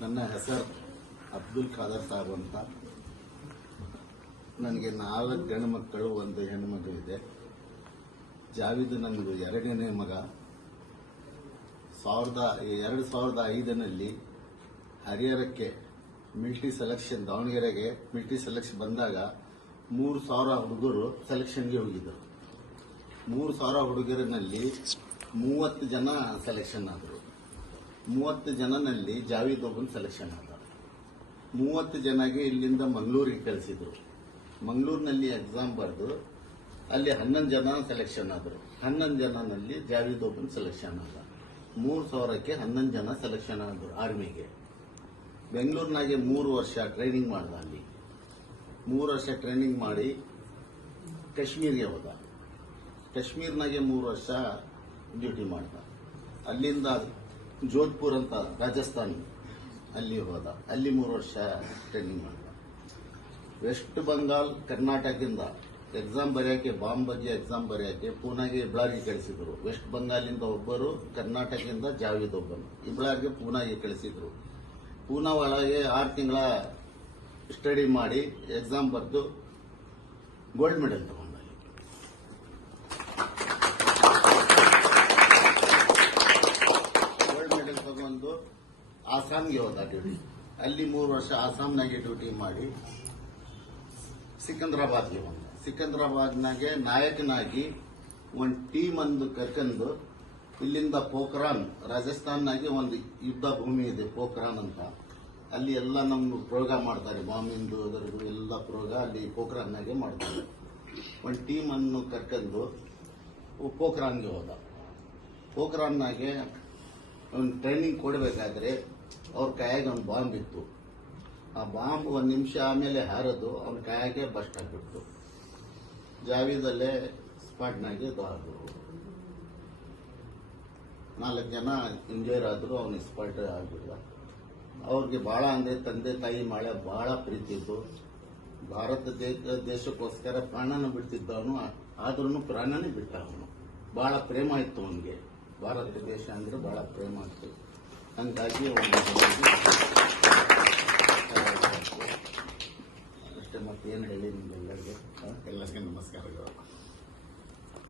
ನನ್ನ ಹೆಸರು ಅಬ್ದುಲ್ ಖಾದರ್ ಸಾಬ್ ಅಂತ. ನನಗೆ 4 ಗಂಡು ಮಕ್ಕಳು, 1 ಹೆಣ್ಣು ಮಗು ಇದೆ. ಜಾವಿದ್ ನನಗೆ 2ನೇ ಮಗ. 2005ನಲ್ಲಿ ಹರಿಹರಕ್ಕೆ ಮಿಲಿಟರಿ ಸೆಲೆಕ್ಷನ್, ದಾವಣಗೆರೆಗೆ ಮಿಲಿಟರಿ ಸೆಲೆಕ್ಷನ್ ಬಂದಾಗ 3,000 ಹುಡುಗರು ಸೆಲೆಕ್ಷನ್ಗೆ ಹೋಗಿದ್ದರು. 3,000 ಹುಡುಗರಿನಲ್ಲಿ 30 ಜನ ಸೆಲೆಕ್ಷನ್ ಆದರು. 30 ಜನನಲ್ಲಿ ಜಾವಿದ್ ಒಬ್ಬನ್ ಸೆಲೆಕ್ಷನ್ ಆದ. 30 ಜನಗೆ ಇಲ್ಲಿಂದ ಮಂಗಳೂರಿಗೆ ಕಳಿಸಿದ್ರು. ಮಂಗಳೂರಿನಲ್ಲಿ ಎಕ್ಸಾಮ್ ಬರೆದು ಅಲ್ಲಿ 11 ಜನ ಸೆಲೆಕ್ಷನ್ ಆದರು. 11 ಜನನಲ್ಲಿ ಜಾವಿದ್ ಒಬ್ಬನ್ ಸೆಲೆಕ್ಷನ್ ಆದ. 3,000ಕ್ಕೆ 11 ಜನ ಸೆಲೆಕ್ಷನ್ ಆದರು ಆರ್ಮಿಗೆ. ಬೆಂಗಳೂರಿನಾಗೆ 3 ವರ್ಷ ಟ್ರೈನಿಂಗ್ ಮಾಡ್ದ. ಅಲ್ಲಿ 3 ವರ್ಷ ಟ್ರೈನಿಂಗ್ ಮಾಡಿ ಕಾಶ್ಮೀರ್ಗೆ ಹೋದ. ಕಾಶ್ಮೀರ್ನಾಗೆ 3 ವರ್ಷ ಡ್ಯೂಟಿ ಮಾಡ್ದ. ಅಲ್ಲಿಂದ ಜೋಧ್ಪುರ್ ಅಂತ ರಾಜಸ್ಥಾನ್, ಅಲ್ಲಿ ಹೋದ. ಅಲ್ಲಿ 3 ವರ್ಷ ಟ್ರೈನಿಂಗ್ ಮಾಡ್ದ. ವೆಸ್ಟ್ ಬಂಗಾಲ್, ಕರ್ನಾಟಕದಿಂದ ಎಕ್ಸಾಮ್ ಬರೆಯೋಕೆ, ಬಾಂಬ್ ಬಗ್ಗೆ ಎಕ್ಸಾಮ್ ಬರೆಯೋಕೆ ಪೂನಾಗೆ, ಇಬ್ಳಾರ್ಗೆ ಕಳಿಸಿದ್ರು. ವೆಸ್ಟ್ ಬಂಗಾಲಿಂದ ಒಬ್ಬರು, ಕರ್ನಾಟಕದಿಂದ ಜಾವಿದ್ ಒಬ್ಬರು. ಇಬ್ಳಾರ್ಗೆ ಪೂನಾಗೆ ಕಳಿಸಿದ್ರು. ಪೂನಾ ಒಳಗೆ 6 ತಿಂಗಳ ಸ್ಟಡಿ ಮಾಡಿ ಎಕ್ಸಾಮ್ ಬರೆದು ಗೋಲ್ಡ್ ಮೆಡಲ್ ತಗೊಂಡ. ಗೋಲ್ಡ್ ಮೆಡಲ್ ತಗೊಂಡು ಆಸಾಮ್ಗೆ ಹೋದ ಡ್ಯೂಟಿ. ಅಲ್ಲಿ 3 ವರ್ಷ ಆಸಾಮ್ನಾಗೆ ಡ್ಯೂಟಿ ಮಾಡಿ ಸಿಕಂದ್ರಾಬಾದ್ಗೆ ಬಂದ. ಸಿಕಂದ್ರಾಬಾದ್ನಾಗೆ ನಾಯಕನಾಗಿ ಒಂದು ಟೀಮ್ ಅಂದು ಕರ್ಕೊಂಡು ಇಲ್ಲಿಂದ ಪೋಖ್ರಾನ್, ರಾಜಸ್ಥಾನ್ನಾಗೆ ಒಂದು ಯುದ್ಧ ಭೂಮಿ ಇದೆ ಪೋಖ್ರಾನ್ ಅಂತ. ಅಲ್ಲಿ ಎಲ್ಲ ನಮ್ಮ ಪ್ರೋಗ್ರಾಮ್ ಮಾಡ್ತಾರೆ, ಬಾಂಬಿಂದು ಅದರದ್ದು ಎಲ್ಲ ಪ್ರೋಗ್ರಾಮ್ ಅಲ್ಲಿ ಪೋಖ್ರಾನ್ನಾಗೆ ಮಾಡ್ತಾರೆ. ಒಂದು ಟೀಮ್ ಅನ್ನು ಕರ್ಕೊಂಡು ಪೋಖ್ರಾನ್ಗೆ ಹೋದ. ಪೋಖ್ರಾನ್ನಾಗೆ ಒಂದು ಟ್ರೈನಿಂಗ್ ಕೊಡಬೇಕಾದ್ರೆ ಅವ್ರ ಕೈಯಾಗೆ ಒಂದು ಬಾಂಬ್ ಇತ್ತು. ಆ ಬಾಂಬ್ 1 ನಿಮಿಷ ಆಮೇಲೆ ಹಾರೋದು ಅವನ ಕೈಯಾಗೆ ಬಸ್ಟ್ ಆಗಿಬಿಡ್ತು. ಜಾವಿದಲ್ಲೇ ಸ್ಪಾಟ್ನಾಗೆ ಆದ್ರು. 4 ಜನ ಇಂಜೂರ್ ಆದ್ರು. ಅವನಿಗೆ ಸ್ಪಾಟ್ ಆಗ್ಬಿಡ್ದ. ಅವ್ರಿಗೆ ಬಹಳ ಅಂದ್ರೆ ತಂದೆ ತಾಯಿ ಮೇಲೆ ಬಹಳ ಪ್ರೀತಿ ಇತ್ತು. ಭಾರತ ದೇಶಕ್ಕೋಸ್ಕರ ಪ್ರಾಣನ ಬಿಡ್ತಿದ್ದವನು, ಆದ್ರೂ ಪ್ರಾಣನೇ ಬಿಟ್ಟ ಅವನು. ಬಹಳ ಪ್ರೇಮ ಇತ್ತು ಅವನಿಗೆ. ಭಾರತ ದೇಶ ಅಂದ್ರೆ ಬಹಳ ಪ್ರೇಮ ಇತ್ತು. ಹಂಗಾಗಿ ಅಷ್ಟೇ. ಮತ್ತೇನು ಹೇಳಿ ನಿಮ್ಗೆಲ್ಲರಿಗೂ ಎಲ್ಲರಿಗೂ ನಮಸ್ಕಾರಗಳು.